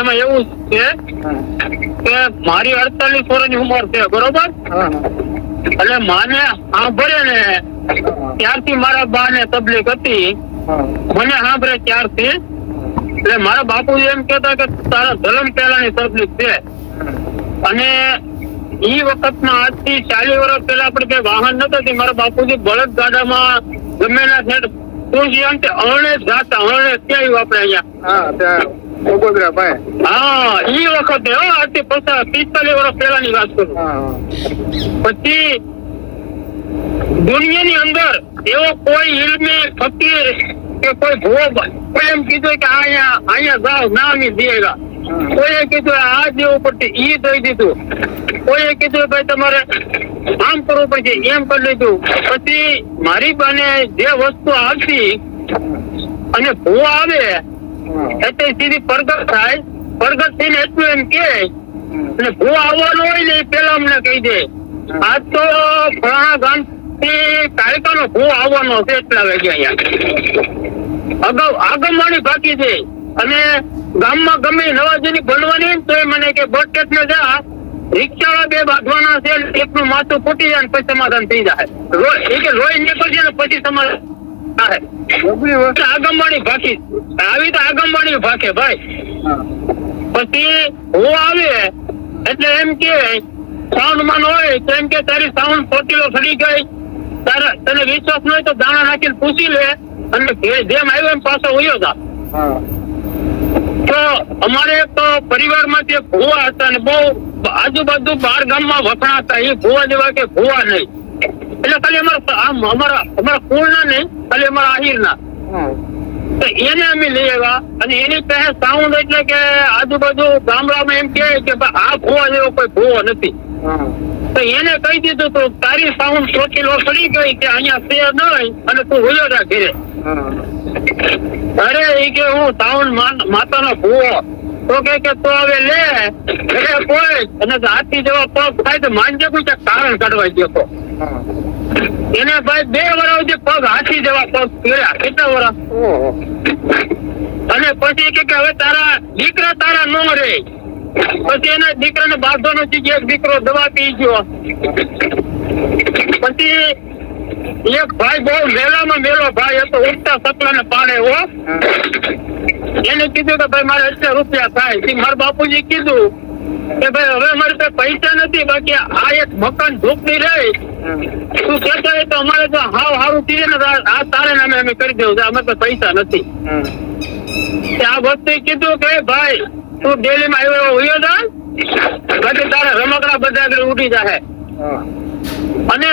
એમાં એવું છે કે મારી અડતાલીસ વર્ષની ઉંમર છે બરોબર? એટલે માને સાંભળે ને ત્યારથી મારા બા ને તબલીગ હતી મને સાંભળે ત્યારથી. એટલે મારા બાપુ એમ કેતા કે તારા ધર્મ પહેલાની તબલીગ છે. અને ઈ વખતમાં આજથી ચાલીસ વર્ષ પહેલા આપણે કઈ વાહન નતા તે મારા બાપુજી બળદ ગાડામાં ગમે ના ઠેઠ તુલસી અંતે અરણે જ જાતા અરણે ક્યાંય ક્યાં આપણે અહીંયા? ઓગોદરા ભાઈ. હા ઈ વખતે હો આજથી પચાસ પિસ્તાલીસ વર્ષ પહેલાની વાત કરું. પછી દુનિયાની અંદર એવો કોઈ ઇલમી ફકીર કે કોઈ ભૂવો કોઈ એમ કીધું કે અહીંયા અહીંયા જાઓ નામી દેગા કોઈએ કીધું આ દેવું પડશે ઈ દઈ દીધું. કોઈએ કીધું ભાઈ તમારે આમ કરવું પડશે. એમ કરી લીધું. પછી મારી બાને જે વસ્તુ આવતી અને ભૂ આવે એટલે સીધી પ્રગટ થાય, પ્રગટ થઈને એટલું એમ કે અને ભૂ આવવાનું હોય ને એ પેલા અમને કહી દે. આજ તો ફલાણા ગામથી કાળકાનો ભૂ આવવાનો છે એટલા વાગે અહીંયા. અગાઉ આગમવાણી બાકી છે. અને ગામમાં ગમે નવાજની બનવાની હોય તો એ મને કે સ્ટેટ ને જા. રિક્ષાવાળા બે બાંધવાના છે એકનું માથું ફૂટી જાય પછી સમાધાન થઈ જાય. રોય એ લોહી નીકળશે ને પછી સમાધાન. આગમવાણી ભાખી આવી તો આગમવાણી ભાખે ભાઈ. પછી હું આવે એટલે એમ કે સાઉન્ડ માન હોય તો એમ કે તારી સાઉન્ડ સડી ગઈ. તારા તને વિશ્વાસ ન હોય તો દાણા નાખીને પૂછી લે. અને જેમ આવ્યો એમ પાછો ઉયો જા. તો અમારે એક પરિવારમાં જે ભુવા હતા ને બહુ આજુબાજુ બાર ગામમાં વખણાતા. એ ભુવા જેવા કે ભુવા નહીં. એટલે ખાલી અમારા અમારા અમારા કુળના નહીં. ખાલી અમારા આહિરના તો એને અમે લઈ આવ્યા અને એની પાસે સાઉન્ડ એટલે કે આજુબાજુ ગામડામાં એમ કહે કે આ ભૂવા જેવો કોઈ ભૂવો નથી. તો એને કહી દીધું તું તારી સાઉન્ડ ચોટીલો પડી ગઈ કે અહીંયા છે નહીં અને તું હુયો જા ઘેરે અરે એ કે હું સાઉન્ડ માતાનો ભૂવો. તો કે કે તો હવે લે ઘરે કોઈ અને હાથી જેવા પગ થાય તો માંજે કોઈ કારણ કાઢવા દેખો હા. એને ભાઈ બે વર્ષ સુધી પગ હાથી જવા પગ પીડ્યા કેટલા વર્ષ અને પછી કે હવે તારા દીકરા તારા ન રે પછી એના દીકરાને બાંધવાનો છે એક દીકરો દવા પી ગયો. પછી એક ભાઈ બહુ મેલામાં મેલો ભાઈ હતો ઉઠતા સપના ને પાડે હો. એને કીધું કે ભાઈ મારે એટલા રૂપિયા થાય. મારા બાપુજી કીધું કે ભાઈ હવે મારી પાસે પૈસા નથી બાકી આ એક મકાન ઝૂંપડી રહી. તું કહેતો હોય તો અમારે તો હાવ હારું કીધે ને આ તારે નામે અમે કરી દેવું છે. અમે તો પૈસા નથી. આ વસ્તુ કીધું કે ભાઈ તું ડેલી માં આવ્યો હોયો જા. બાકી તારા રમકડા બધા ઉઠી જાય અને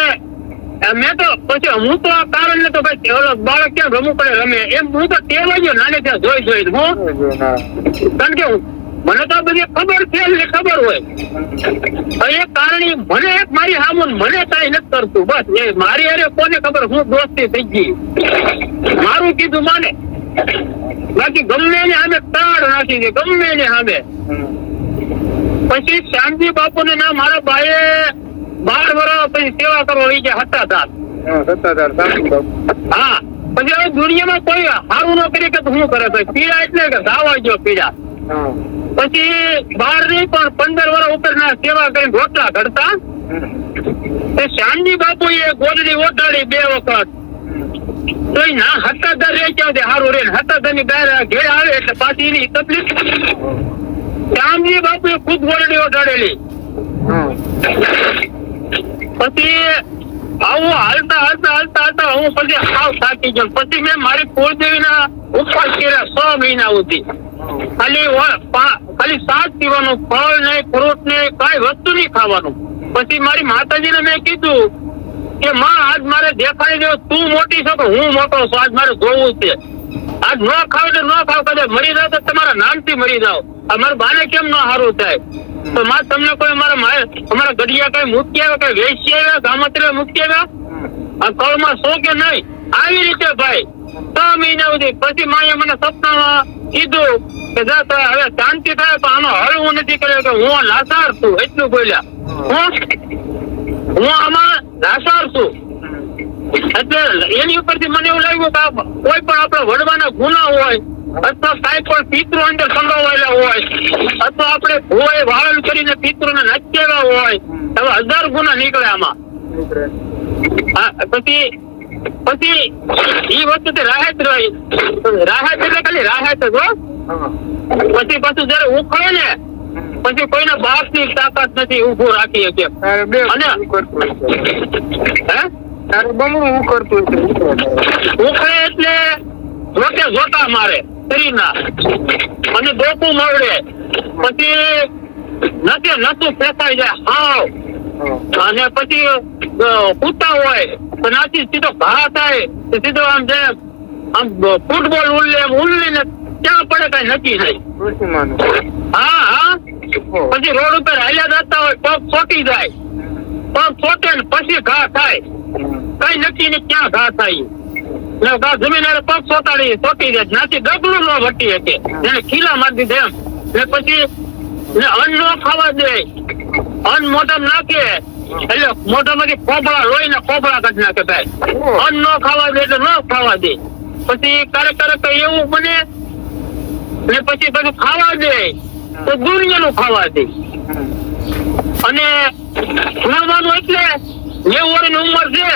મેં તો પછી હું તો આ કારણ ને તો ભાઈ ઓલો બાળક કેમ પડે રમે? એમ હું તો ટેવાઈ ગયો નાને ત્યાં જોઈ જોઈ હું. કારણ કે મને તો બધી ખબર છે એટલે ખબર હોય. એક કારણી મને એક મારી હામુન મને કાંઈ નથી કરતું બસ એ મારી અરે કોને ખબર હું દોસ્તી થઈ ગઈ. મારું કીધું માને. બાકી ગમે ને સામે તાળ નાખી દે ગમે ને સામે. પછી શાંતિ બાપુ ને ના મારા ભાઈએ બાર વર્ષ પછી સેવા કરવા લઈ ગયા હતા હા પછી હવે દુનિયામાં કોઈ સારું ન કરી કે શું કરે? પીડા એટલે કે ધાવા ગયો પીડા. પછી બાર નહીં, પણ પંદર વર્ષ ઉપર ના સેવા કરીને રોટલા ઘડતા? શ્યામજી બાપુ એ ગોદડી ઓટાડી બે વખત. તો ના, હતાધાર રહે ત્યાં હારું રે હતાધારની બહાર ઘેર આવે એટલે પાછી એની તકલીફ. શ્યામજી બાપુ એ ખુદ ગોદડી ઓટાડેલી પછી આવું હાલતા હાલતા હાલતા હાલતા હું પછી હાવ થાકી ગયો. પછી મેં મારી કુળદેવીના ઉપવાસ કર્યા છ મહિના સુધી. ખાલી ખાલી શાક પીવાનું, ફળ ને ફ્રૂટ ને કઈ વસ્તુ નહીં ખાવાનું. પછી મારી માતાજીને મેં કીધું કે, માં, આજ મારે દેખાડી દેવો તું મોટી છો કે હું મોટો છું? આજ મારે જોવું છે. આજ ન ખાવ તો ન ખાવ, કદાચ મરી જાવ તો તમારા નામથી મરી જાવ. આ મારા બાને કેમ ન સારું થાય? તો માં, તમને કોઈ મારા અમારા ગઢિયા કઈ મૂકી આવ્યા, કઈ વેચી આવ્યા ગામત્રે મૂકી આવ્યા? આ કળમાં છો કે નહીં? આવી રીતે ભાઈ પછી માએ મને સપનામાં કીધું કે જા તો હવે શાંતિ થાય તો આનો હલ હું નથી કર્યો કે હું લાસાર છું. એટલું બોલ્યા. હું આમાં લાસાર છું. એટલે એની ઉપરથી મને એવું લાગ્યું કે કોઈ પણ આપણા વડવાના ગુના હોય, અથવા કાંઈ પણ પિતૃ અંદર સંડોવાયેલા હોય, અથવા આપણે ભોય વાળલ કરીને પિતૃને નાચેલા હોય હવે હજાર ગુના નીકળે આમાં. પછી પછી ઈ વસ્તુ તે રાહત રહી રાહત એટલે ખાલી રાહત જ હો. પછી પાછું જયારે ઉખડે ને પછી કોઈના બાપની તાકાત નથી ઉભું રાખી શકે અને- બમણું ઉકળે. ઉખડે એટલે જોકે જોતા મારે શરીરના અને ગોકું મવડે પછી નથી નતું ફેંસાઈ જાય હાવ. અને પછી કૂદતા કૂતા હોય તો નાથી સીધો ઘા થાય તો સીધો આમ જે આમ ફૂટબોલ ઉલ્લે ઉલ્લીને ક્યાં પડે કઈ નક્કી નહીં. હા હા. પછી રોડ ઉપર હાલ્યા જતા હોય પગ ચોટી જાય. પગ ચોટે ને પછી ઘા થાય. કઈ નક્કી ને ક્યાં ઘા થાય. ને ઘા જમીન પગ ચોટાડી ચોટી જાય. નાથી ડગલું ન વટી શકે એને ખીલા મારી દીધે એમ. ને પછી ને અન્ન નો ખાવા દે. અન્ન મોઢામાં નાખે. એટલે મોઢામાંથી કોપડા લોહી ને કોપડા કાઢી નાખે ભાઈ. અન્ન ન ખાવા દે એટલે ન ખાવા દે. પછી ક્યારેક ક્યારેક તો એવું બને? ને પછી પછી ખાવા દે. તો દુનિયાનું ખાવા દે. અને ભણવાનું એટલે નેવું વર્ષની ઉંમર છે.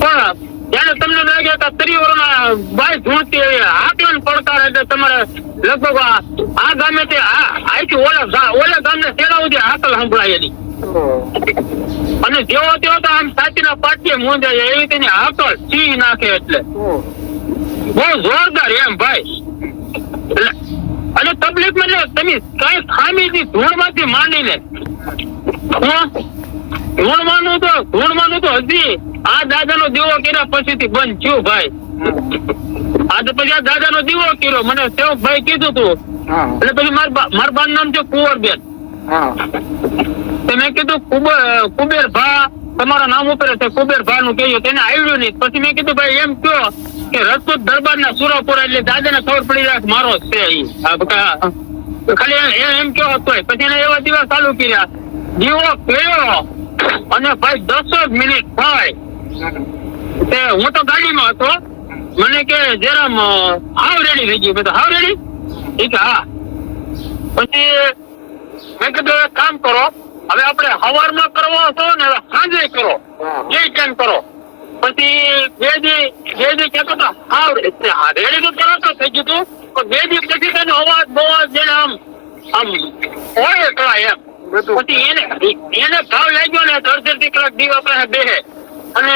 પણ જાણે તમને લાગે કે સ્ત્રીઓના ભાઈ ધૂણતી હોય આકલન પડકાર એટલે તમારે લગભગ આ ગામે તે આ ઓલા ઓલા ગામને શેડા સુધી હાકલ સંભળાયેલી. અને જેવો તેવો તો આમ સાચીના પાટીએ મૂંઝાય, એવી તેની હાકલ સિંહ નાખે એટલે. બહુ જોરદાર એમ ભાઈ. એટલે અને તકલીફ એટલે તમે કઈ ખામી થી ધૂળમાંથી માંડીને હું? ધૂળવાનું તો ધૂળવાનું તો હજી આ દાદાનો દીવો કર્યા પછીથી બંધ થયું ભાઈ. હમ. આ તો પછી આ દાદાનો દીવો કર્યો મને સેવકભાઈ કીધું તું. એટલે પછી મારા બા- નામ છે કુંવરબેન. મેં કીધું કુબેર ભા તમારા નામ ઉપર છે કુબેર ભા નું કહ્યું તેને આવ્યું નહીં. પછી મેં કીધું ભાઈ એમ કયો કે રજપૂત દરબાર ના સુરાપુરા એટલે દાદા ને ખબર પડી જાય મારો જ છે ખાલી એમ- કયો હતો. પછી એને એવા દિવસ ચાલુ કર્યા. દીવો કર્યો અને ભાઈ દસ જ મિનિટ થાય. તે હું તો ગાડીમાં હતો. મને કે જેરામ હાવ રેડી થઈ મેં હાવ રેડી ઠીક કે હા. પછી મેં કીધું એક કામ કરો હવે આપણે હવારમાં કરવો છો ને હવે સાંજે કરો. જે કેમ કરો. પછી બે દી બે દી કહેતો હતો હાવ હા, રેડી તો તરત જ થઈ ગયું હતું પણ બે દી પછી તેનો અવાજ બવાજ જેને આમ આમ હોય કળા એમ. પછી એને એને ભાવ લાગ્યો ને અડધી કલાક દીવા પાસે બેહે. અને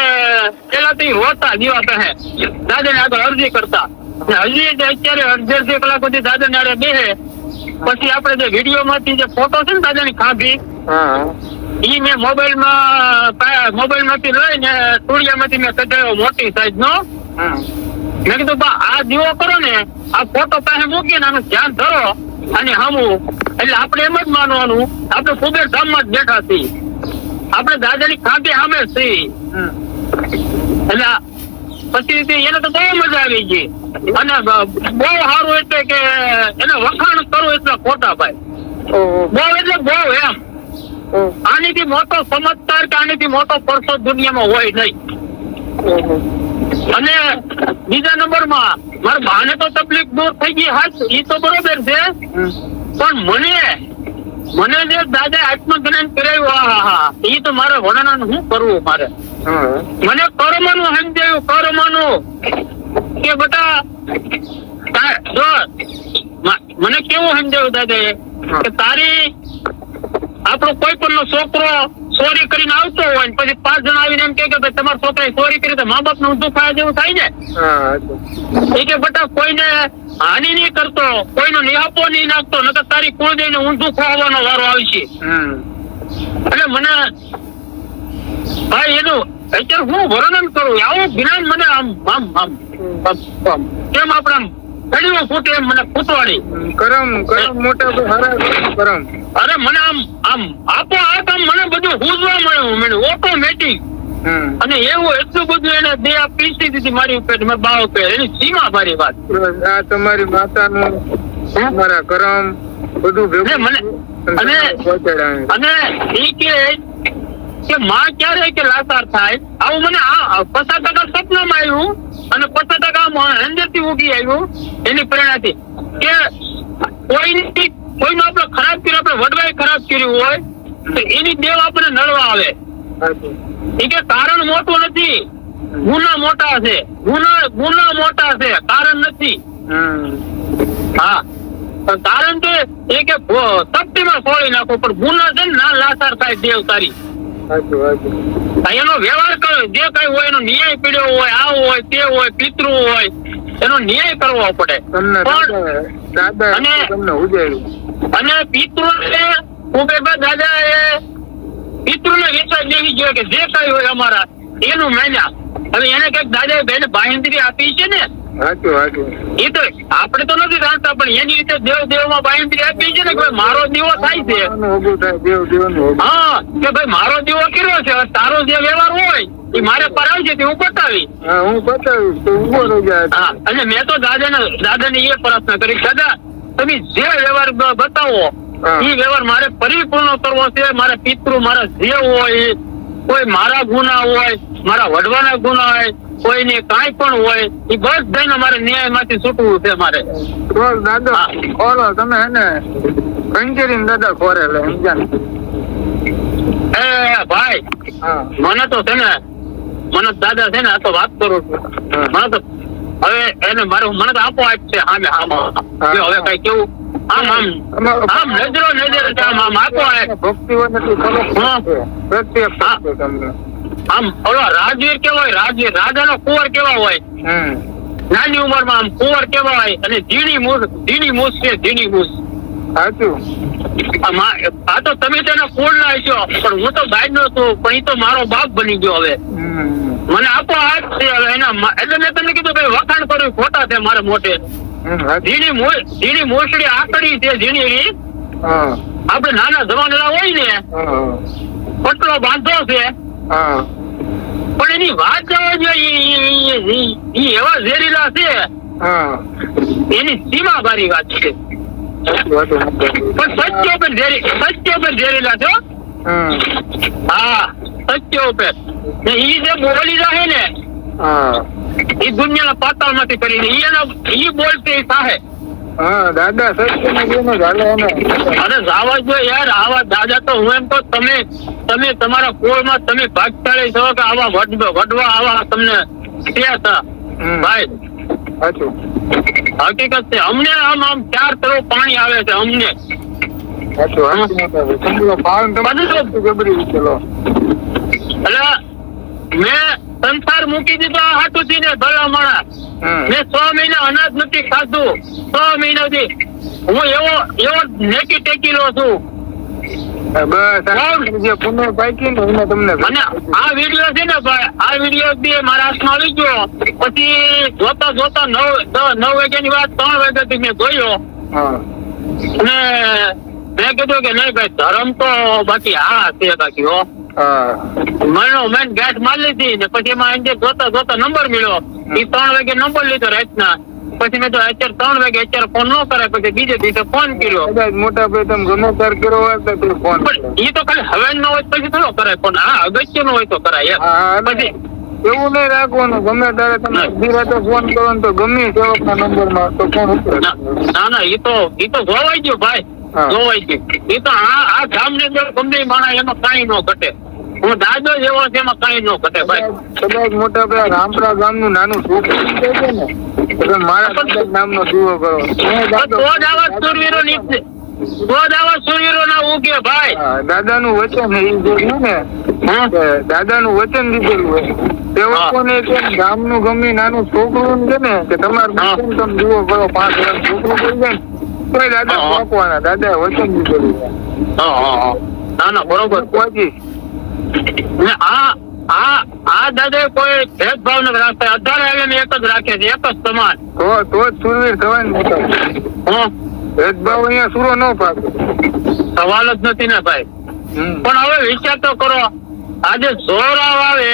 પેલાથી હોતા દીવા પાસે દાદા ને આગળ અરજી કરતા. ને હજી જે અત્યારે અડધી અડધી કલાક સુધી દાદા ને આડે બેહે પછી આપણે જે વીડિયો માંથી જે ફોટો છે ને દાદા ની ખાંભી ઈ મેં મોબાઈલમાં મોબાઈલમાંથી લઈને સ્ટુડિયો માંથી મેં કઢાયો મોટી સાઈઝ નો. મેં કીધું બા આ દીવો કરો ને આ ફોટો પાસે મૂકીને આનું ધ્યાન ધરો. અને હમું. એટલે આપણે એમ જ માનવાનું આપણે કુબેર ધામમાં જ બેઠા છીએ. આપણે દાદાની ખાતે સામે છીએ એટલે પછી એને તો બહુ મજા આવી ગઈ. અને બહુ સારું એટલે કે એને વખાણ કરવું એટલે ખોટા ભાઈ. બહુ એટલે બહુ એમ. આની આનીથી મોટો સમજદાર કે આનીથી મોટો પરસો દુનિયામાં હોય નહીં. અને બીજા નંબરમાં મારા ભાને તો તકલીફ દૂર થઈ ગઈ હાથ એ તો બરોબર છે. પણ મને મને જે દાદા આત્મજ્ઞાન કરાવ્યું. આ હા હા. એ તો મારે વર્ણન શું કરવું મારે. મને કર્મનું સમજાયું કર્મનું. કે બેટા જો મને કેવું સમજાયું દાદા કે તારી આપણો કોઈ પણ નો છોકરો ચોરી કરીને આવતો હોય ને પછી પાંચ જણા આવીને એમ કે ભાઈ તમારા છોકરાએ ચોરી કરી તો મા બાપનું દુખાયા જેવું થાય ને? એ કે બટા કોઈને હાનિ નહીં કરતો કોઈનો નિહાપો નહીં નાખતો નકર તારી કુળદેવીને ઊંધું ખોવાનો વારો આવશે. એટલે મને ભાઈ એનું અત્યારે હું વર્ણન કરું આવું જ્ઞાન મને આમ આમ આમ આમ- કેમ આપણે આમ કડીઓ ફૂટે એમ મને ફૂટવાડી કરમ કરમ મોટા તો હારા કરમ, અરે મને આમ આમ આપો આપ આમ મને બધું હૂજવા મળ્યું મને ઓટોમેટિક. અને એવું એટલું બધું એને દયા પીસી દીધી મારી ઉપર મેં બા ઉપર એની સીમા મારી વાત. આ તમારી માતાનું મારા કરમ બધું ભેગું મને- અને અને- એ કે કે માં ક્યારે કે લાસાર થાય? આવું મને આ પચાસ ટકા સપનામાં આવ્યું અને પચાસ ટકા અંદર અંદરથી ઉગી આવ્યું એની પ્રેરણાથી. કે કોઈની કોઈનું આપણે ખરાબ કર્યું આપણે વડવાય ખરાબ કર્યું હોય તો એની દેવ આપણને નડવા આવે. એ કે કારણ મોટું નથી. ગુના મોટા છે. ગુના ગુના મોટા છે. કારણ નથી. હા. કારણ કે એ કે શક્તિમાં છોડી નાખો પણ ગુના છે ના લાસાર થાય દેવ તારી. એનો વ્યવહાર કરો જે કઈ હોય એનો ન્યાય પીડ્યો હોય આ હોય તે હોય પિતૃ હોય એનો ન્યાય કરવો પડે. અને- અને પિતૃ બે દાદા એ પિતૃ ને દેવી જોઈએ કે જે કઈ હોય અમારા એનું માન્યા. હવે એને કંઈક દાદા બેન બાંહેધરી આપી છે ને? એ તો આપણે તો નથી જાણતા પણ એની રીતે દેવ દેવમાં બાંહેધરી આપી છે ને કે મારો દીવો થાય છે. હા કે ભાઈ મારો દીવો કર્યો છે તારો જે વ્યવહાર હોય એ મારે પર છે તે હું બતાવી હું બતાવીશ તો ઊભો રહી જાય હા અને મેં તો દાદાને દાદાને એ પ્રશ્ન કરી દાદા તમે જે વ્યવહાર બતાવો એ વ્યવહાર મારે પરિપૂર્ણ કરવો છે. મારા પિતૃ મારા જે હોય કોઈ મારા ગુના હોય મારા વડવાના ગુના હોય કોઈને કાંઈ પણ હોય એ બધાને મારે ન્યાયમાંથી છૂટવું છે મારે. તો દાદા. ખોરો તમે હે ને કંચેરી દાદા ખોરે લે એ ભાઈ મને તો છે ને મને દાદા છે ને આ તો વાત કરું છું. મને તો હવે એને મારું મને તો આપો આપ છે આમ હા. હવે કઈ કેવું? આમ આમ. આમ નજરો નજર આમ આમ. આપો ભક્તિ હોય નથી ખબર હા. છે પ્રત્યેક હા. છે તમને. આમ ઓલો રાજવીર કેવો હોય રાજવીર. રાજાનો કુંવર કેવા હોય? નાની ઉંમરમાં આમ કુંવર કેવા હોય? અને ઝીણી મૂસ ઝીણી મૂસ છે ઝીણી મૂસ. સાચું. આ તો તમે તેના કુળ ના છો પણ હું તો ગાય નો છું પણ એ તો મારો બાપ બની ગયો હવે. મને આપો હાથ છે હવે એના એટલે મેં તમને કીધું વખાણ કર્યું ખોટા છે મારે મોટે. ઝીણી મો- ઝીણી મોસડી આકડી છે ઝીણી આપણે નાના જવાનેલા હોય ને પટલો બાંધો છે. હા. પણ એની વાત જોઈએ એવા ઝેરીલા છે. હા. એની સીમા બારી વાત છે. પણ સત્ય ઉપર ઝેરી સત્ય ઉપર ઝેરીલા છો હા. સત્ય ઉપર. ઈ જે બોલી રહે ને ઈ દુનિયાના પાતાળમાંથી કરીને ઈ એ બોલતે સાહે. હા દાદા અરે જાવા જો યાર આવા દાદા તો હું એમ તો તમે તમે તમારા કોળમાં તમે ભાગશાળી છો કે આવા વડવા આવા તમને થયા હતા? ભાઈ હકીકત છે. અમને આમ આમ ચાર તરફ પાણી આવે છે અમને. એટલે મેં સંસાર મૂકી દીધો આ હાટુથી ને ભલા માણા મેં છ મહિના અનાજ નથી ખાધું. છ મહિનાથી હું એવો એવો નેકી ટેકીલો છું. આ વીડિયો છે ને ભાઈ આ વીડિયો બી મારા હાથમાં આવી ગયો. પછી જોતા જોતા નવ નવ વાગ્યાની વાત ત્રણ વાગ્યાથી મેં જોયો. અને મેં કીધું કે નહીં ભાઈ ધર્મ તો બાકી હા છે બાકી હો. મનો મેં ગાંઠ મારી લીધી ને પછી એમાં અંદર જોતા જોતા નંબર મળ્યો. એ ત્રણ વાગે નંબર લીધો રાતના. પછી મેં તો અત્યારે ત્રણ વાગે અત્યારે ફોન ન કરાય. પછી બીજે દિવસે ફોન કર્યો. કદાચ મોટા ભાઈ તમે ગમે ત્યારે કર્યો હોય તો ફોન કરો. એ તો ખાલી હવે ન હોય તો પછી થોડો કરાય. ફોન હા અગત્ય નો હોય તો કરાય એમ. પછી એવું નહીં રાખવાનું. ગમે ત્યારે તમે અડધી રાતે ફોન કરો ને તો ગમે સેવકના નંબરમાં તો ફોન ઉપર ના ના, ના એ તો એ તો જોવાઈ ગયો ભાઈ. હા. છે એ તો આ આ ગામની અંદર ગમે માણસ એમાં કાંઈ ન ઘટે. હું દાદો જેવો છે એમાં કઈ ન ઘટે ભાઈ. કદાચ મોટા પેલા રામપરા ગામનું નાનું સુખ છે ને તો મારા કદાચ નામનો દીવો કરો. તો જ આવા સુરવીરો નીકળે દાદા. ના વચન એ ને વચન દીધેલું હોય. સેવકોને કેમ ગામનું ગમે નાનું છોકરું છે ને કે તમારે તમે દીવો કરો પાંચ વર્ષ છોકરું કરી જાય ને દાદા હા. દાદા વચન. ના ના બરોબર. કોઈ ને આ આ આ દાદા કોઈ ભેદભાવ નથી રાખતા. અઢાર આલમ એક જ રાખે છે એક જ સમાન. તો તો જ સુરવીર થવાય ને ભેદભાવ અહીંયા સુરો ન પાકે સવાલ જ નથી ને ભાઈ. પણ હવે વિચાર તો કરો આજે જોર આવે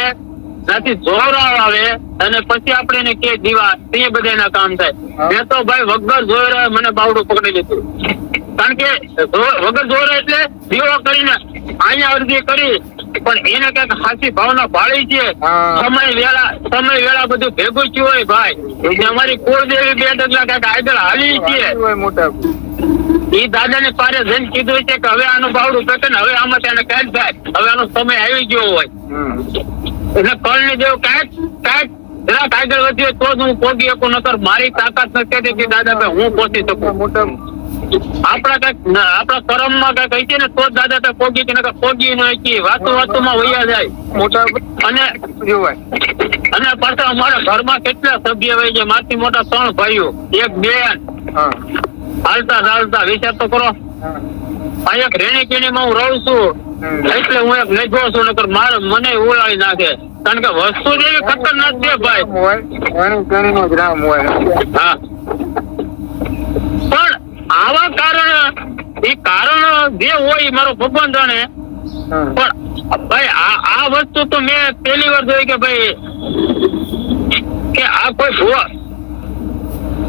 ત્યાંથી જોરાવ આવે અને પછી આપણે એને કે દીવા તે બધાના કામ થાય. મેં તો ભાઈ વગર જોરા મને બાવડું પકડી લીધું. કારણ કે વગર જોરા એટલે દીવો કરીને અહીંયા અરજી કરી પણ એને કંઈક ખાસી ભાવના ભાળી છે. સમય વેળા સમય વેળા બધું ભેગું થયું હોય ભાઈ. અમારી કુળદેવી બે ડગલા કંઈક આગળ હાલી છે. એ દાદા ને પારે જઈને કીધું છે કે હવે આનું બાવડું ને હવે આમાં તેને કાંઈક થાય. હવે આનો સમય આવી ગયો હોય. એટલે કળ ને જેવું કાંઈક કાંઈક જરાક આગળ વધીએ તો જ હું પોગી શકું નકર મારી તાકાત નથી કે દાદા ભાઈ હું પહોંચી શકું. મોટા આપણા કંઈક આપણા કરમમાં કંઈક છે ને તો જ દાદા તો પોગી કે નકર પોગી ન શકી વાતો વાતો માં વૈયા જાય. મોટા અને જોવાય. અને પાછા અમારા ઘરમાં કેટલા સભ્ય હોય છે? માથી મોટા ત્રણ ભાઈઓ એક બેન. હા. હાલતા ચાલતા વિચાર તો કરો. એક રેણી કેણી માં હું રહું છું. એટલે હું એક લેજો છું નકર મારે મને ઉડાડી નાખે. કારણ કે વસ્તુ જ એવી ખતરનાક છે ભાઈ. રેણી ઘણીનો જ હોય. હા. પણ આવા કારણ એ કારણ જે હોય મારો ભગવાન જાણે. પણ ભાઈ આ આ વસ્તુ તો મેં પહેલી વાર જોઈ કે ભાઈ કે આ કોઈ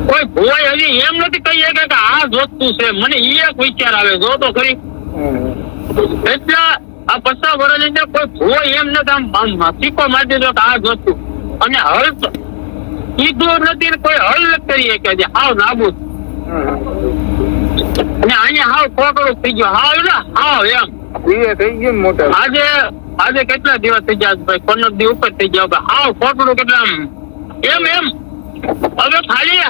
કોઈ ભુવાઈ હજી એમ નથી કહી શકે કે આ જ વસ્તુ છે. મને ઈ એક વિચાર આવે જો તો ખરી. એટલે આ પચાસ વર્ષની અંદર કોઈ ભોય એમ નથી. આમ સિક્કો મારી દીધો કે આ જ વસ્તુ. અને હલ કીધું નથી ને કોઈ હલ નથી કરી શકે જે હાવ નાબૂદ. અને અહીંયા હાવ કોકડું થઈ ગયો. હાવ એટલે હાવ એમ. થઈ ગયું ને મોટા. આજે આજે કેટલા દિવસ થઈ ગયા ભાઈ? પંદર દિવસ ઉપર થઈ ગયા. હાવ કોકડું કેટલા એમ એમ એમ. હવે ખાલી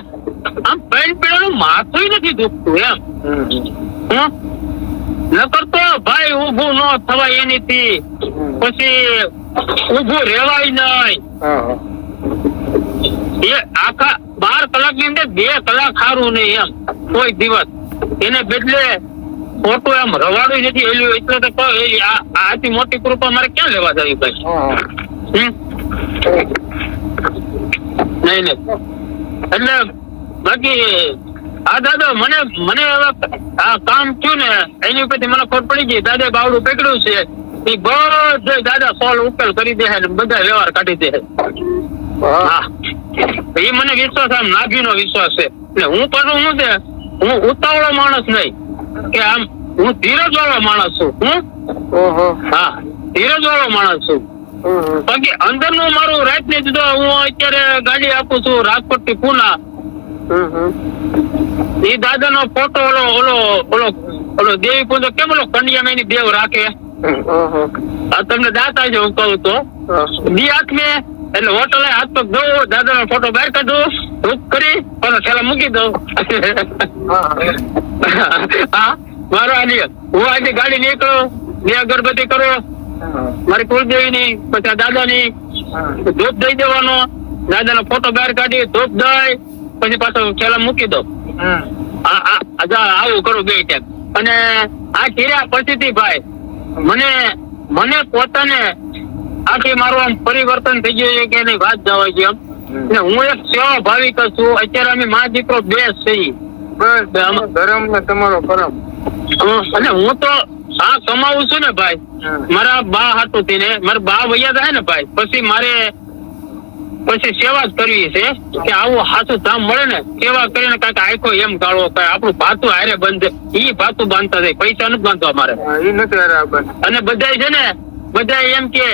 આમ પેન પીડાનું માથું નથી દુખતું એમ. નકર તો ભાઈ ઊભું ન થવાય એનીથી. થી પછી ઊભું રેવાય નહીં. એ આખા બાર કલાકની અંદર બે કલાક સારું નહીં એમ. કોઈ દિવસ. એને બદલે ખોટું એમ રવાડું નથી એલું એટલે તો આથી મોટી કૃપા મારે ક્યાં લેવા જવી ભાઈ. હમ? નહીં નહીં. એટલે બાકી આ દાદા મને મને હવે આ કામ થયું ને એની ઉપરથી મને ખબર પડી ગઈ દાદા બાવડું પકડ્યું છે. એ બધે દાદા સોલ્વ ઉકેલ કરી દે ને બધા વ્યવહાર કાઢી દે હા. હા. એ મને વિશ્વાસ આમ નાભીનો વિશ્વાસ છે. એટલે હું કરું હું છે હું ઉતાવળો માણસ નહીં. કે આમ હું ધીરજ વાળો માણસ છું. હું? ઓહો. હા ધીરજ વાળો માણસ છું. હમ. અંદરનું મારું રાત ને જુદો હું અત્યારે ગાડી આપું છું રાજકોટથી પુના. એ દાદા નો ફોટો ઓલો ઓલો ઓલો ઓલો દેવી પૂજો કેમ ઓલો કંડિયામાં એની દેવ રાખે. આ તમને દાતા છે હું કહું તો બી હાથ મેં એટલે હોટલ હાથ પગ દઉં દાદા નો ફોટો બહાર કાઢું ધૂપ કરી અને થેલા મૂકી દઉં હા. મારો આજે હું આજે ગાડી નીકળો બે અગરબત્તી કરો. મારી કુળદેવી ની પછી દાદા ની ધૂપ દઈ દેવાનો. દાદા નો ફોટો બહાર કાઢી ધૂપ દઈ પછી પાછો થેલા મૂકી આ આવું કરું બે ટાઈમ. અને આ કર્યા પછીથી ભાઈ મને મને પોતાને આખી મારું આમ પરિવર્તન થઈ ગયું છે કે એની વાત જવા છે એમ. ને હું એક સેવા ભાવિક છું. અત્યારે અમે મા દીકરો બે છીએ. ધર્મ ને તમારો કરમ. અને હું તો આ કમાવું છું ને ભાઈ. મારા બા હાટું તેને. મારા બા વૈયા થાય ને ભાઈ. પછી મારે પછી સેવા જ કરવી છે કે આવું હાથું ધામ મળે ને સેવા કરીને કાંઈક આખો એમ કાઢવો કઈ આપણું ભાતું હારે બંધ. ઈ ભાતું બાંધતા થાય પૈસા નથી બાંધવા મારે. હા, અને બધા છે ને બધા એમ કે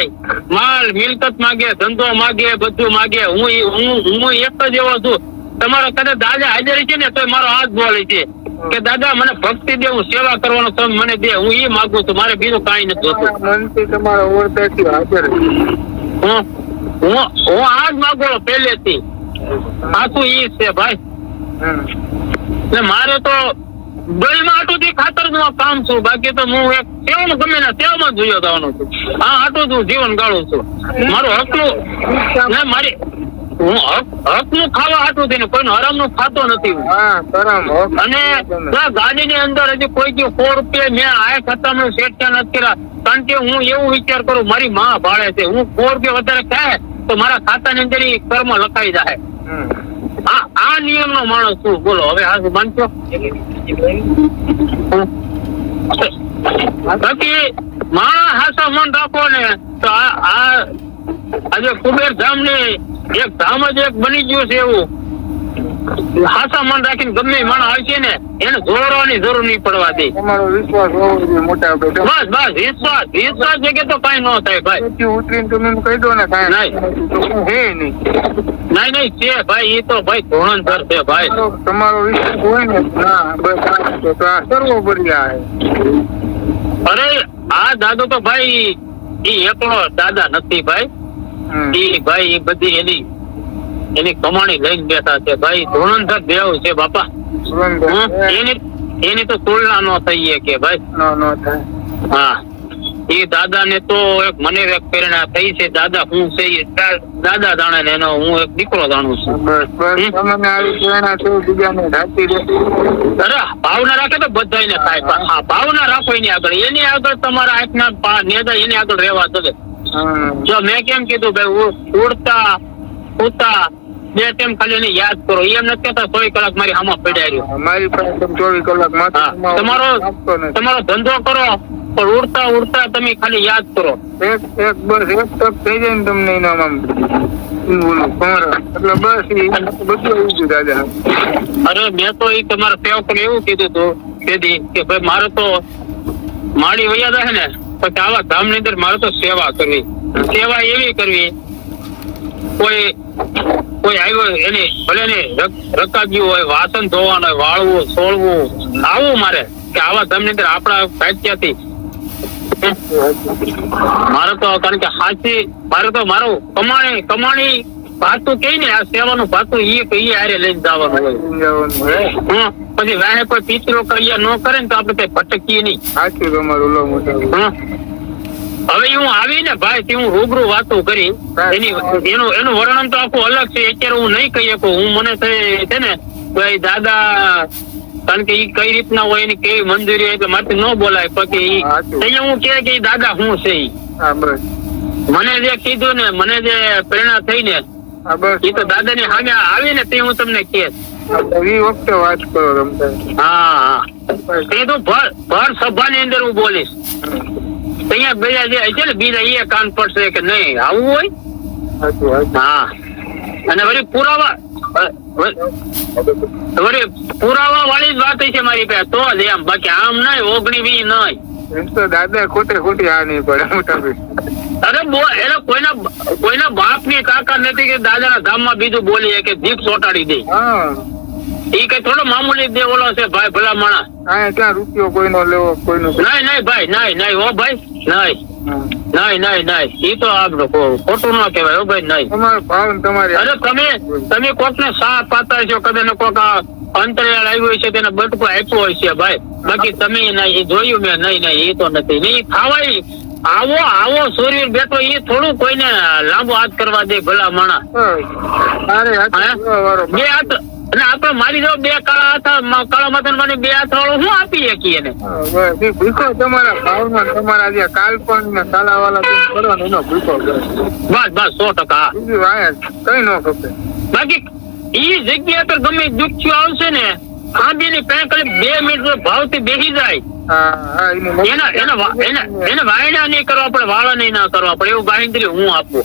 માલ મિલકત માગે ધંધો માગે બધું માગે. હું હું હું એક જ એવો છું. તમારો કદાચ દાદા હાજર છે ને તો મારો હાથ બોલે છે. કે દાદા મને ભક્તિ દે હું સેવા કરવાનો સમય મને દે. હું એ માંગુ છું મારે બીજું કાંઈ નથી જોતું મનથી તમારા ઓળખાથી હાજર. હું હું હું આ જ માંગુ પહેલેથી. સાચું ઈ છે ભાઈ. ને મારે તો ગળીમાં આટુથી ખાતરનું કામ છું. બાકી તો હું એક સેવાનું ગમે ને સેવામાં જોયો જવાનું છું. હા આટું જ હું જીવન ગાળું છું. મારું હકલું ને મારી હું હક હકનું ખાવા હાટું થઈને કોઈનું હરામનું ખાતો નથી હું. અને ગાડી ની અંદર હજી કોઈ દી સો રૂપિયા મેં આ ખાતામાં સેટ ક્યાં નથી કર્યા. કારણ કે હું એવું વિચાર કરું મારી માં ભાડે છે. હું સો રૂપિયા વધારે ખાય તો મારા ખાતાની અંદર ઈ કર્મ લખાઈ જાય. આ આ નિયમ નો માણસ છું. બોલો હવે આ માનશો? બાકી માણસ હાસા મન રાખો ને તો આ આ આજે કુબેર ધામની એક ધામ જ એક બની ગયું છે એવું. હાસા મન રાખીને ગમે માણસ આવશે ને એને જોડવાની જરૂર નહીં પડવા દે. તમારો વિશ્વાસ હોવો જોઈએ મોટા બસ બસ વિશ્વાસ વિશ્વાસ જગ્યા તો કઈ ન થાય ભાઈ. ઉતરીને તમે કહી દો ને કઈ નહીં. હે નહીં. નહીં નહીં છે ભાઈ એ તો ભાઈ ધોરણસર છે ભાઈ. તમારો- વિશ્વાસ હોય ને ના બસ આ સર્વોપરી. અરે આ દાદો તો ભાઈ એ એકલો દાદા નથી ભાઈ. એ ભાઈ એ બધી એની એની કમાણી લઈને બેઠા છે. ભાઈ ધોરણસર દેવ છે બાપા. એની એની તો તુલના નો થઈ કે ભાઈ. હા. એ દાદા ને તો એક મને એક પ્રેરણા થઈ છે. દાદા હું છે એ દાદા જાણે ને એનો હું એક દીકરો જાણું છું. અરે ભાવના રાખે તો બધાને થાય. પણ ભાવના રાખો એની આગળ. એની આગળ તમારા આંખના ના નેદા એની આગળ રહેવા દો. જો મેં કેમ કીધું ભાઈ ઉડતા ઉતા બે ટાઈમ ખાલી એને યાદ કરો. એમ નથી કેતા ચોવીસ કલાક મારી હામા પડ્યા રહ્યો. મારી પાસે ચોવીસ કલાક તમારો તમારો ધંધો કરો પણ ઉડતા ઉડતા તમે ખાલી યાદ કરો. એક એક બસ એક તક થઈ જાય ને તમને એના આમ બોલું તમારા એટલે બસ બધું આવી ગયું દાદા. અરે મેં તો એ તમારા સેવકોને એવું કીધું હતું કે ભાઈ મારે તો માળી વૈયા જાય ને પછી આવા ધામની અંદર મારે તો સેવા કરવી. સેવા એવી કરવી, કોઈ કોઈ આવ્યો એને, ભલે ને રકાબ્યું હોય, વાસણ ધોવાનું હોય, વાળવું, સોળવું, આવું મારે કે આવા ધામની અંદર આપણા ભાગ્યથી. મારે તો, કારણ કે સાચી મારે તો મારું કમાણી કમાણી ભાતું કે ને આ સેવાનું ભાતું ઈ ઈ આરે લઈને જવાનું હોય. પછી વાહે કોઈ પિતરો કર્યા ન કરે ને તો આપણે કઈ ભટકીએ નહીં. સાચું તમારું લો મોટા હવે હું આવીને ભાઈ હું રૂબરૂ વાતો કરી. એની એનું એનું વર્ણન તો આખું અલગ છે અત્યારે હું નહીં કહી શકું. હું મને થઈ- છે ને ભાઈ દાદા કારણ કે ઈ કઈ રીતના હોય એની કેવી મંજૂરી હોય એટલે મારથી ન બોલાય પછી ઈ અહીંયા હું કે દાદા હું છે મને જે કીધું ને મને જે પ્રેરણા થઈ ને એ તો દાદા ની સામે આવીને તે હું તમને કે વખતે વાત કરો રમતા હા એ તો ભર ભર સભાની અંદર હું બોલીશ. અહીંયા બીજા જે છે ને બીજા એ કાન પડશે કે નહીં આવું હોય? હા. અને વળી પુરાવા વળી પુરાવા વાળી જ વાત છે મારી પાસે તો જ એમ. બાકી આમ નહીં ઓગણી વી નહીં. એમ તો દાદા ખોટે ખોટી આ નહીં પડે મોટાભાઈ અરે બો એને કોઈના કોઈના બાપની તાકાત નથી કે દાદાના ગામમાં બીજું બોલીએ કે જીભ ચોટાડી દે. એ કઈ થોડો મામૂલી દે ઓલો છે ભાઈ ભલા માણસ. હા ક્યાં રૂપિયો કોઈનો લેવો કોઈનો નહીં નહીં ભાઈ નહીં નહીં ઓ ભાઈ નહીં. નહીં નહીં નહીં એ તો આપડે ખોટું ના કહેવાય હો ભાઈ નહીં. તમારો ભાવ તમારી અરે તમે તમે કોક ને સાથ પાતા છો કદાચ ને કોક આ અંતરિયાળ આવ્યું છે તેને બટકો આપ્યો હોય છે ભાઈ. બાકી તમે એ જોયું મેં નહીં નહીં એ તો નથી. નહીં ખાવાય. આવો આવો સૂર્ય બેઠો એ થોડું કોઈને લાંબો હાથ કરવા દે ભલા માણા બે હાથ. અને આપણે મારી જો બે કાળા હાથ કાળા માથા મને બે હાથ વાળો શું આપી શકીએ એને? બસ ભૂખો તમારા ભાવમાં તમારા જે કાલપણ ને કાલા વાળા કરવાનો એનો ભૂખો બસ બસ સો ટકા. બીજું કઈ ન ખપે. બાકી ઈ જગ્યા પર ગમે દુખ્યું આવશે ને ખાંભીની પેણ ખાલી બે મિનિટ ભાવથી બેસી જાય. એની એના એના એના વાયડા નહીં કરવા પડે વાળા નહીં ના કરવા પડે એવું બાંહેધરી હું આપું.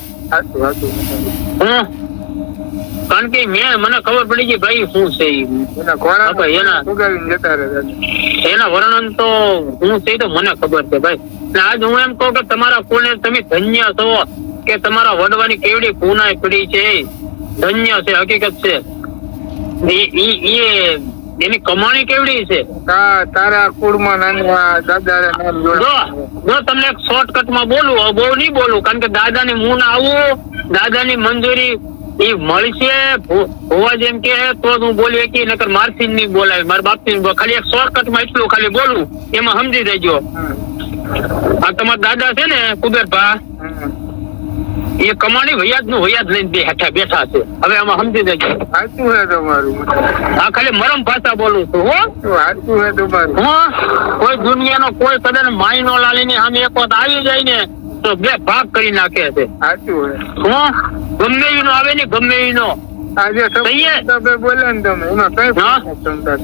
હું? કારણ કે મેં મને ખબર પડી ગઈ ભાઈ શું છે. એના વર્ણન તો હું છે તો મને ખબર છે ભાઈ. અને આજ હું એમ કહું કે તમારા કુળને તમે ધન્ય છો કે તમારા વડવાની કેવડી પૂના પડી છે. ધન્ય છે હકીકત છે. એની કમાણી કેવડી છે? તારા કુળમાં નાના દાદા નામ જો જો તમને શોર્ટકટમાં બોલું બહુ નહીં બોલું કારણ કે દાદાની મું આવું દાદાની મંજૂરી એ મળશે હોવા જેમ કે તો હું બોલી કે નકર મારથી નહીં બોલાય મારા બાપથી ખાલી એક શોર્ટકટમાં એટલું ખાલી બોલું એમાં સમજી દેજો આ તમારા દાદા છે ને કુબેરભા. એ કમાણી વૈયાજનું વૈયાજ લઈને બે હેઠા બેઠા છે. હવે આમાં સમજી દેજો સાચું હે તમારું આ ખાલી મરમ ભાષા બોલું છું હો. સાચું હે તમારું? હા? કોઈ દુનિયાનો કોઈ કદાચ માઈ નો લાલીની સામે એક વખત આવી જાય ને તો બે ભાગ કરી નાખે છે. સાચું હે. હું? ગમે એનો આવે ને ગમે એનો આજે સહી તમે બોલે ને તમે એમાં કઈ ક્ષમતા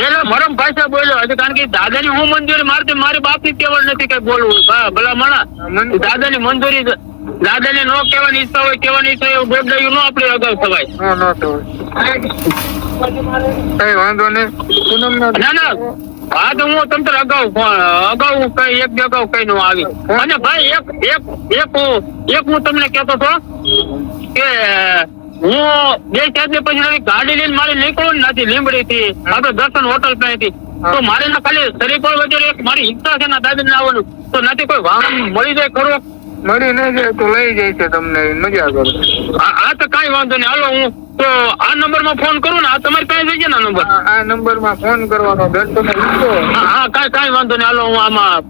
એટલે મરમ ભાષા બોલ્યો. હજી કારણ કે દાદાની હું મંજૂરી મારતી મારી બાપની કેવળ નથી કઈ બોલવું. ભલા માણા દાદાની મંજૂરી દાદાને નો કહેવાની ઈચ્છા હોય કહેવાની ઈચ્છા હોય એવું બોલાયું નો આપણે અગાઉ થવાય. ન ન તો કઈ વાંધો નહીં. પૂનમ ના ના હા તો હું તંત્ર અગાઉ અગાઉ કઈ એક દી અગાઉ કઈ નું આવી. અને ભાઈ એક એક એક એક હું તમને કહેતો હતો કે હું બે ચાર દિવસ પછી ગાડી લઈને મારે નીકળું નથી લીંબડી થી આપડે દર્શન હોટલ પાસેથી તો મારે ના ખાલી પર વગેરે એક મારી ઈચ્છા છે ના દાદી આવવાનું તો નથી કોઈ વાહન મળી જાય ખરો? મળી ના જાય તો લઈ જાય છે તમને મજા કરો આ તો કાંઈ વાંધો નહીં. હાલો હું તો આ નંબરમાં ફોન કરું ને આ તમારી પાસે થઈ ગયા નંબર આ નંબર? નંબરમાં ફોન કરવાનો દર્શને તમે હા હા કાંઈ કઈ વાંધો નહીં. હાલો હું આમાં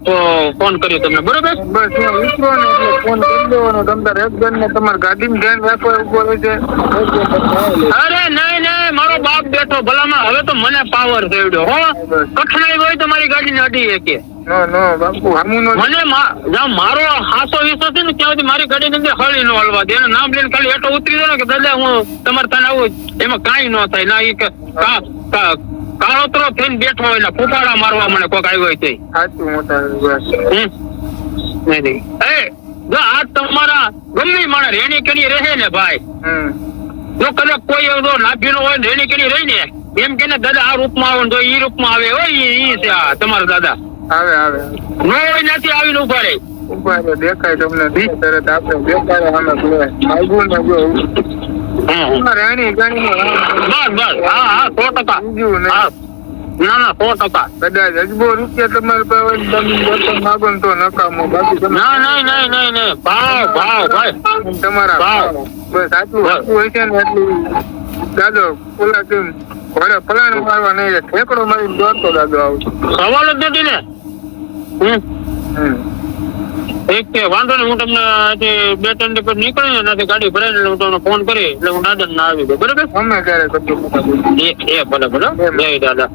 ફોન કર્યો તમને. બરોબર? બસ હું વિચારો ને એટલે ફોન કરી દેવાનો. તમારે એક જણ ને તમારે ગાડીમાં ધ્યાન રાખવા ઉપર હોય છે. અરે નહીં નહીં. મારો બાપ બેઠો ભલામાં હવે તો મને પાવર થયો હો. કઠણાઈ હોય તો મારી ગાડી અડી શકે. નો મને મારો હાસો વિસો છે ને ત્યાં સુધી મારી ગાડી અંદર હળી નો હલવા દે. એનું નામ લઈને ખાલી એટલો ઉતરી દો ને કે દાદા હું તમારે તને આવું એમાં કાંઈ ન થાય. ના કા- કાળોતરો થઈને બેઠો હોય ને ફૂફાડા મારવા મને કોક આવ્યો હોય તે સાચું મોટા એ જો આ તમારા ગમે માણસ રેણી કરી રહે ને ભાઈ. જો કદાચ કોઈ એવો નાભ્યો નાભીનો હોય ને રેણી કરી રહી ને એમ કે દાદા આ રૂપમાં આવે તો ઈ રૂપમાં આવે. હોય ઈ છે આ તમારા દાદા. આવે આવે. નો હોય નથી આવીને ઊભા રહે. ઊભા દેખાય તમને દી તરત આપણે દેખાય સામે બોલે આવું. ને જો. રાણી ગાણી બસ બસ. હા હા સો ટકા. બીજું નહીં. ના ના સો ટકા. કદાચ અજબો રૂપિયા તમારે પાસે તમે બસો માગો ને તો નકામો. બાકી તમે ના નહીં નહીં નહીં નહીં ભાવ ભાવ ભાઈ તમારા ભાવ. બસ આટલું. આટલું હોય છે ને એટલું દાદો ઓલા કેમ ઘોડે ફલાણ મારવા નહીં ઠેકડો મારી દોડતો દાદો આવું. સવાલ જ નથી ને. હમ હમ. એક કે વાંધો નહીં હું તમને આજે બે ત્રણ દિવસ નીકળી એનાથી ગાડી ભરાય એટલે હું તમને ફોન કરી એટલે હું દાદા ના આવી ગયો બરોબર? અમે ક્યારે એ ભલે ભલે. જય દાદા.